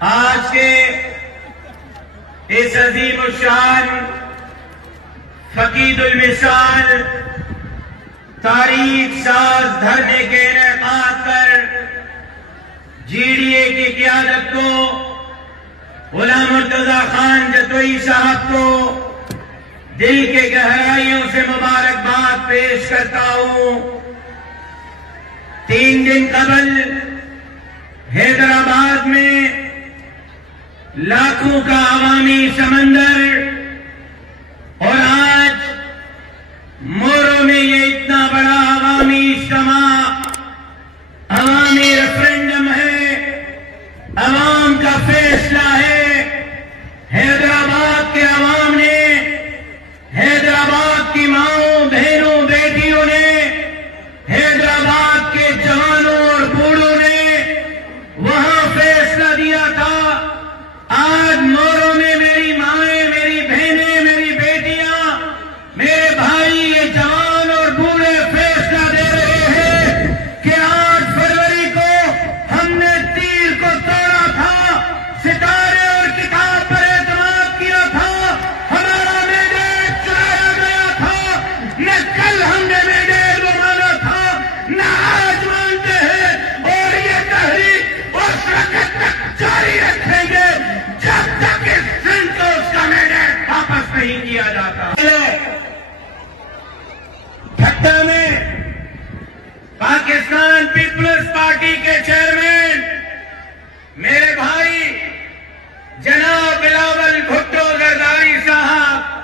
آج کے اس عظیم الشان فقید المثال تاریخ ساز دھرنے کے انعقاد پر جی ڈی اے کی قیادت کو غلام مرتضی خان جتوئی صاحب کو دل کے گہرائیوں سے مبارکباد پیش کرتا ہوں۔ 3 دن قبل حیدرآباد میں لاکھوں کا عوامی سمندر اور آج مورو میں یہ اتنا بڑا عوامی اجتماع، عوامی ریفرنڈم ہے، عوام کا فیصلہ ہے۔ حیدرآباد کے عوام نے، حیدرآباد کی ماؤں بہنوں بیٹیوں نے، حیدرآباد کے جوانوں اور بوڑھوں نے وہاں فیصلہ دیا تھا۔ آج مورو میں میری مائیں، میری بہنیں، میری بیٹیاں، میرے بھائی، یہ جوان اور بوڑھے فیصلہ دے رہے ہیں کہ 8 فروری کو ہم نے تیر کو توڑا تھا، ستارے اور کتاب پر اعتماد کیا تھا، ہمارا مینڈیٹ چلایا گیا تھا، نہ کل ہم نے مینڈیٹ کو مانا تھا نہ آج مانتے ہیں، اور یہ تحریک اس وقت تک جاری رکھیں گے جب تک اس دن کو اس کا مینڈیٹ واپس نہیں کیا جاتا۔ ٹھٹہ میں پاکستان پیپلز پارٹی کے چیئرمین میرے بھائی جناب بلاول بھٹو زرداری صاحب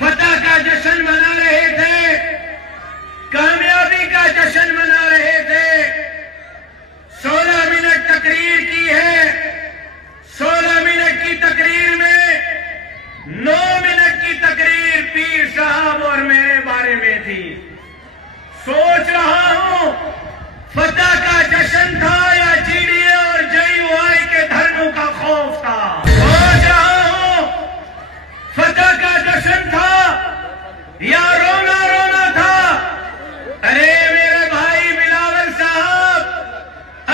فتح کا جشن منا رہے تھے، کامیابی کا جشن منا رہے تھے۔ 16 منٹ تقریر کی ہے، 16 منٹ کی تقریر میں 9 منٹ کی تقریر پیر صاحب اور میرے بارے میں تھی۔ سوچ رہا ہوں فتح کا جشن تھا یا جی ڈی اے اور JUI کے دھرنوں کا خوف تھا۔ سوچ رہا ہوں فتح کا جشن تھا یا رونا رونا تھا۔ ارے میرے بھائی بلاول صاحب،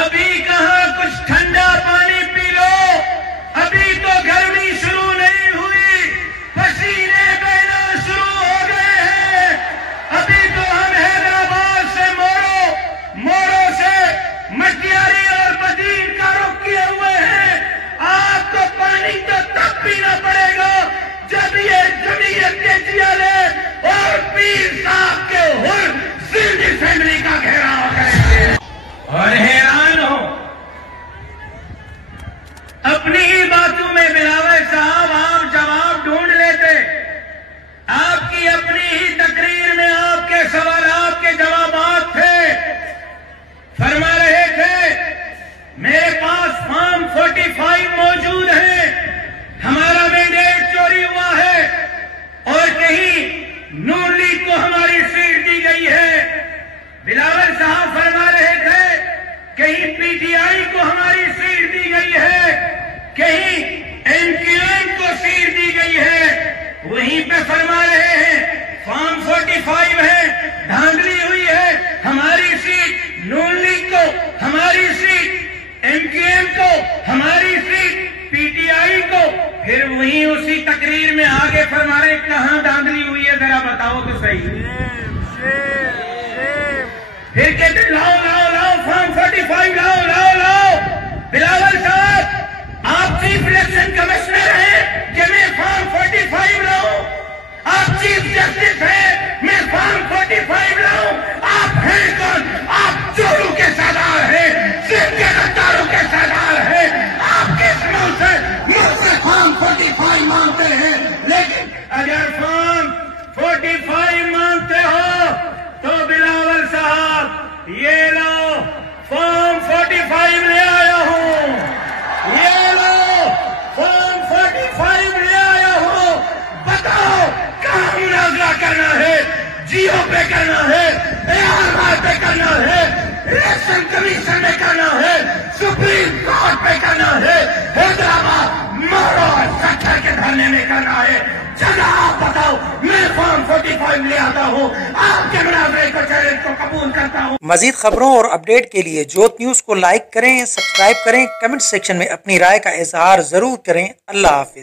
ابھی کہاں کچھ ٹھنڈا پانی پی لو، ابھی تو گرمی شروع نہیں ہوئی، پسینے بہنا شروع ہو گئے ہیں۔ ابھی تو ہم حیدرآباد سے مورو سے مٹیاری اور بدین کا رخ کیے ہوئے ہیں۔ آپ کو پانی تو تب پینا پڑے گا جب یہ جمعیت کے جیالے اور پیر صاحب کے حر سندھ اسمبلی کا گھیراؤ کریں گے۔ اور حیران ہو اپنی ہی باتوں میں بلاول صاحب آپ جواب ڈھونڈ لیتے۔ آپ کی اپنی ہی تقریر میں آپ کے سوالات کے جوابات تھے۔ فرما رہے تھے میرے پاس فارم 45 موجود ہے، ہمارا مینڈیٹ چوری ہوا ہے، اور کہیں نون لیگ کو ہماری سیٹ دی گئی ہے۔ بلاول صاحب فرما رہے تھے کہیں PTI کو ہماری سیٹ دی گئی ہے، کہیں MQM کو سیٹ دی گئی ہے۔ وہیں پہ فرما رہے ہیں فارم 45 ہے، دھاندلی ہوئی ہے، ہماری سیٹ نون لیگ کو ہماری سیٹ، MQM کو ہماری سیٹ، PTI کو۔ پھر وہیں اسی تقریر میں آگے فرما رہے کہاں دھاندلی ہوئی ہے ذرا بتاؤ تو صحیح۔ پھر کہتے لاؤ لاؤ لاؤ فارم 45 لاؤ لاؤ لاؤ۔ بلاول صاحب آپ چیف الیکشن کمشنر ہیں کہ میں فارم 45 لاؤں؟ آپ چیف جسٹس ہیں، میں فارم 45 لاؤں؟ آپ ہیں کون؟ آپ چوروں کے سردار ہیں، سندھ کے غداروں کے سردار ہیں۔ آپ کس منہ سے فارم 45 مانگتے ہیں؟ لیکن اگر فارم 45 مانگتے ہو تو بلاول صاحب یہ لو فارم 45 لے آیا ہوں، یہ لو فارم 45 لے آیا ہوں۔ بتاؤ کہاں مناظرہ کرنا ہے؟ جیو پہ کرنا ہے، ARR پہ کرنا ہے، الیکشن کمیشن میں کرنا ہے، سپریم کورٹ پہ کرنا ہے، حیدرآباد مورو اور سکھر کے دھرنے میں کرنا ہے۔ جگہ آپ بتاؤ، میں فارم 45 لے آتا ہوں، آپ کے مناظرے کو چیلنج کو قبول کرتا ہوں۔ مزید خبروں اور اپڈیٹ کے لیے جوت نیوز کو لائک کریں، سبسکرائب کریں، کمنٹ سیکشن میں اپنی رائے کا اظہار ضرور کریں۔ اللہ حافظ۔